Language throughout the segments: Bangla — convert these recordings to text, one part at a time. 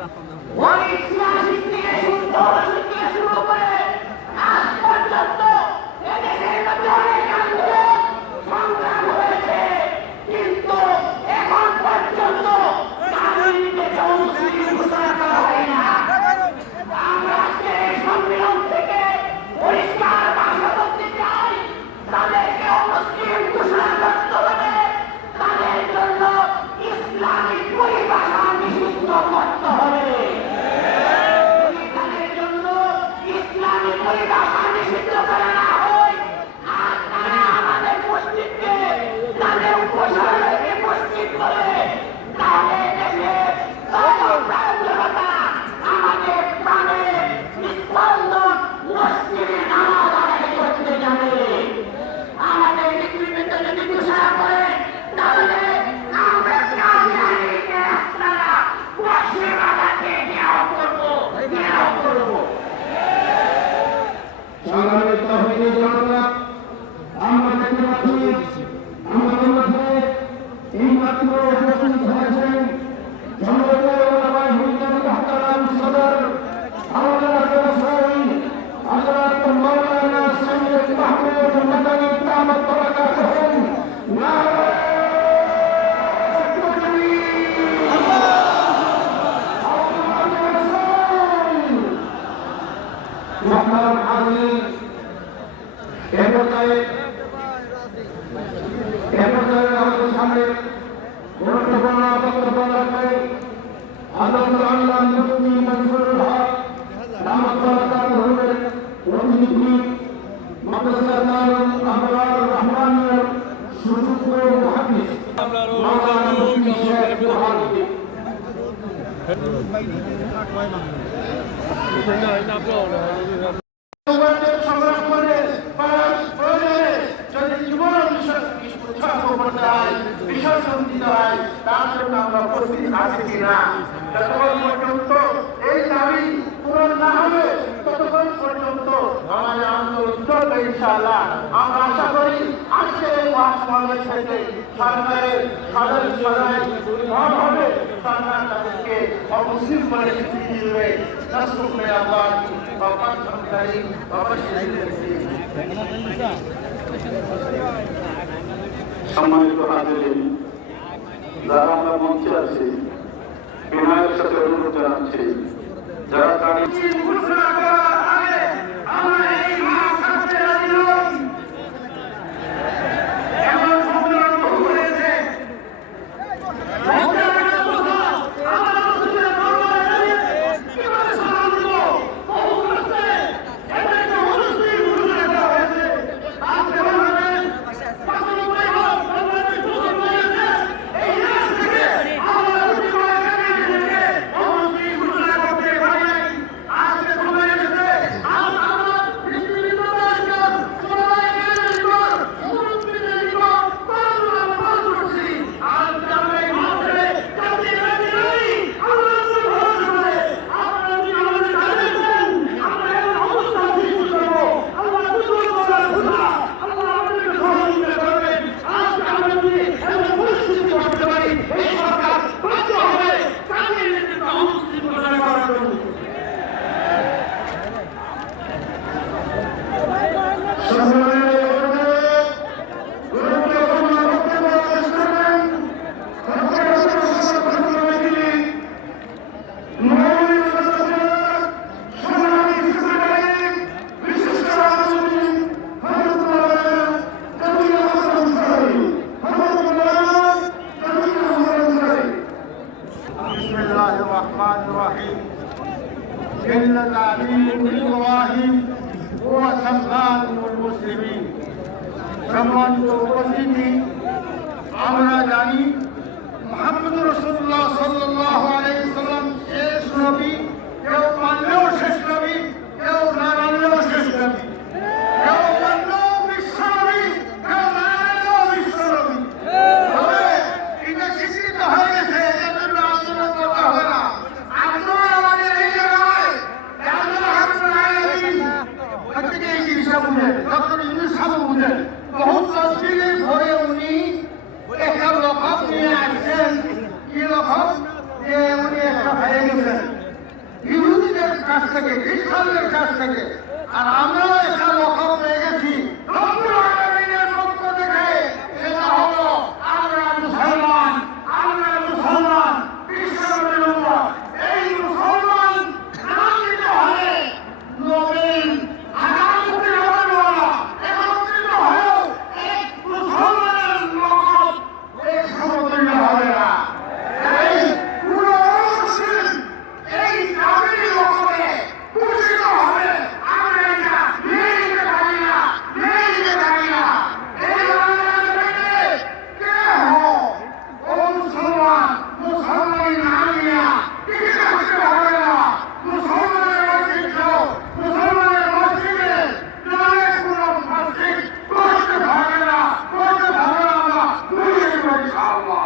ঐতিহাসিক থেকে শুরু করে আজ পর্যন্ত এদেশের মধ্যে অনেক আন্দোলন সংগ্রাম হয়েছে, কিন্তু এখন পর্যন্ত রাজনীতিতে মুসলিম ঘোষণা করা হয় না। আমরা আজকে এই সম্মেলন থেকে পরিষ্কার ভাষা বলতে চাই, তাদেরকে অমুসলিম ঘোষণা করতে হবে, তাদের জন্য ইসলামিক পরিভাষা নিষিদ্ধ করতে হবে। যদি তাদের জন্য ইসলামিক পরিভাষা নিষিদ্ধ করা না হয় আর তারা আমাদের মসজিদকে তাদের উপসর্গকে মসজিদ করে, তাহলে দেশে আমাদের প্রাণে স্পন্দন মসজিদে নামাজ আদায় করতে যাবে। আমাদের নেতৃবৃন্দ যদি ঘোষণা করে, তাহলে আমরা আমরা দেখতে পাচ্ছি আমাদের মধ্যে এই মাত্র উপস্থিত হয়েছেন সদর হযরত মাওলানা সৈয়দ মাহমুদ মাদানী দামাত বরকাতুহুম। محترم حاضرین আমাদের সামনে গুরুত্বপূর্ণ বক্তব্য রাখবেন হযরত আল্লাহ মুফতি মনসুরুল হক দামাত বরকাতুহুমের প্রতিনিধি মাদ্রাসা দারুল আবরার রহমানিয়ার সুযোগ্য মুহাদ্দিস মাওলানা মুফতি শেখ বুরহানুদ্দিন। বিসর্জন দিতে হয়, তার জন্য আমরা প্রস্তুত আছি কিনা। যতক্ষণ পর্যন্ত এই দাবি পূরণ না হবে ততক্ষণ পর্যন্ত আমাদের আন্দোলন চলবে ইনশাআল্লাহ। আমরা আশা করি আজকের এই মহাসমাবেশ থেকে সরকারের সদয় হবে, সরকার তাদেরকে অমুসলিম বলে স্বীকৃতি দেবে। সম্মানিত হাজিরিন, যারা আমরা মঞ্চে আছি, বিনয়ের সাথে অনুরোধ জানাচ্ছি যারা দাঁড়িয়ে সম্মানিত উপস্থিতি, আমরা জানি মুহাম্মদ রাসূলুল্লাহ সাল্লাল্লাহু আলাইহি ওয়াসাল্লাম শেষ নবী। কেউ মানলেও শেষ নবী, কেউ না মানলেও শেষ নবী, কেউ মানলেও বিশ্ব নবী, কেউ না মানলেও বিশ্ব নবী। তবে এটা স্বীকৃত হয়ে গেছে, এজন্য আন্দোলন করতে হবে না। আন্দোলন আমাদের এই জায়গায় প্রত্যেকে এই জিনিসটা বুঝেন, ডক্টর ইউনূস সাহেব বুঝেন। বহুত তসবিরের ভরে উনি একটা লকব নিয়ে আসছেন। কি লকব? থেকে, খ্রিস্টানদের কাছ থেকে। আর আমরাও এখানে লক্ষ্য পেয়ে গেছি রব্বুল আলামিনের পক্ষ থেকে, সেটা হলো আমরা মুসলমান, খ্রিস্টানদের উম্মত। এই মুসলমান একত্রিত হয়ে নবীন আগামী হওয়ার একত্রিত হয়েও এক মুসলমানের মত এক সমতুল্য হবে না। এই পুরো মুসলিম এই দাবির উপরে পুষিত হবে। আমরা এটা মেনে নিতে পারি না। এই বাংলাদেশে কে হো ও মুসলমানের নাম নিয়া টিকে থাকতে হবে না। মুসলমানের ঐতিহ্য, মুসলমানের মসজিদে নামে কোনো মসজিদ করতে পারে না, আমরা বুঝে নেব ইনশাআল্লাহ।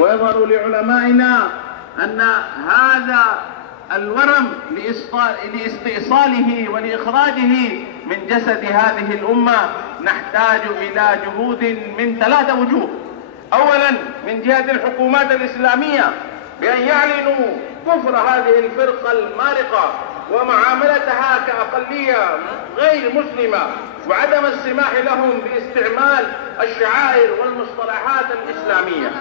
ويظهر لعلمائنا أن هذا الورم لاستئصاله ولإخراجه من جسد هذه الأمة نحتاج إلى جهود من 3 وجوه. أولا من جهة الحكومات الإسلامية بأن يعلنوا كفر هذه الفرقة المارقة ومعاملتها كأقلية غير مسلمة، وعدم السماح لهم باستعمال الشعائر والمصطلحات الإسلامية.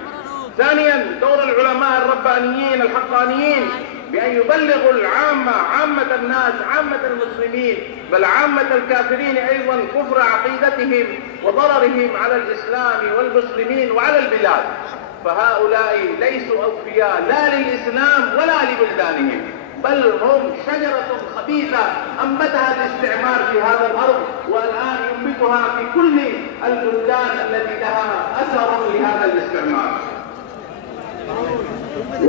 ثانيا دور العلماء الربانيين الحقانيين بأن يبلغوا عامة الناس، عامة المسلمين، بل عامة الكافرين أيضا كفر عقيدتهم وضررهم على الإسلام والمسلمين وعلى البلاد. فهؤلاء ليسوا أوفياء لا للإسلام ولا لبلدانهم، بل هم شجرة خبيثة أنبتها الاستعمار في هذا الأرض، والآن ينبتها في كل البلدان التي لها أثر لهذا الاستعمار.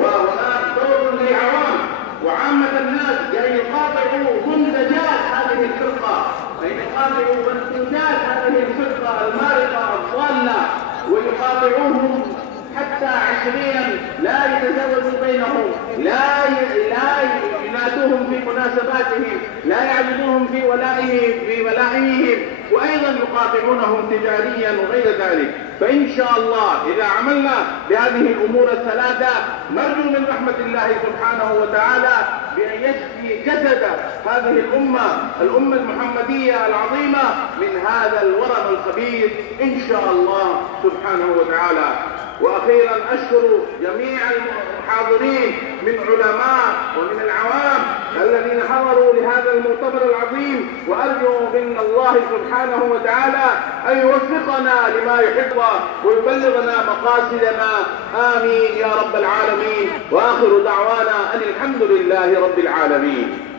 وهناك دور للعوام وعامة الناس بأن يقاطعوا منتجات هذه الفرقة، أن يقاطعوا منتجات هذه الفرقة المارقة الضالة، ويقاطعوهم حتى عشريا لا يتزوجوا بينهم، لا ينادوهم في مناسباتهم، لا يعبدوهم في ولائهم، وأيضا يقاطعونهم تجاريا وغير ذلك. فإن شاء الله إذا عملنا بهذه الأمور ال3 نرجو من رحمة الله سبحانه وتعالى بأن يشفي جسد هذه الأمة المحمدية العظيمة من هذا الورم الخبيث إن شاء الله سبحانه وتعالى. وأخيرا أشكر جميع المحاضرين من علماء ومن العوام الذين حضروا لهذا المؤتمر العظيم، وأرجو من الله سبحانه وتعالى أن يوفقنا لما يحب ويبلغنا مقاصدنا. آمين يا رب العالمين. وآخر دعوانا أن الحمد لله رب العالمين.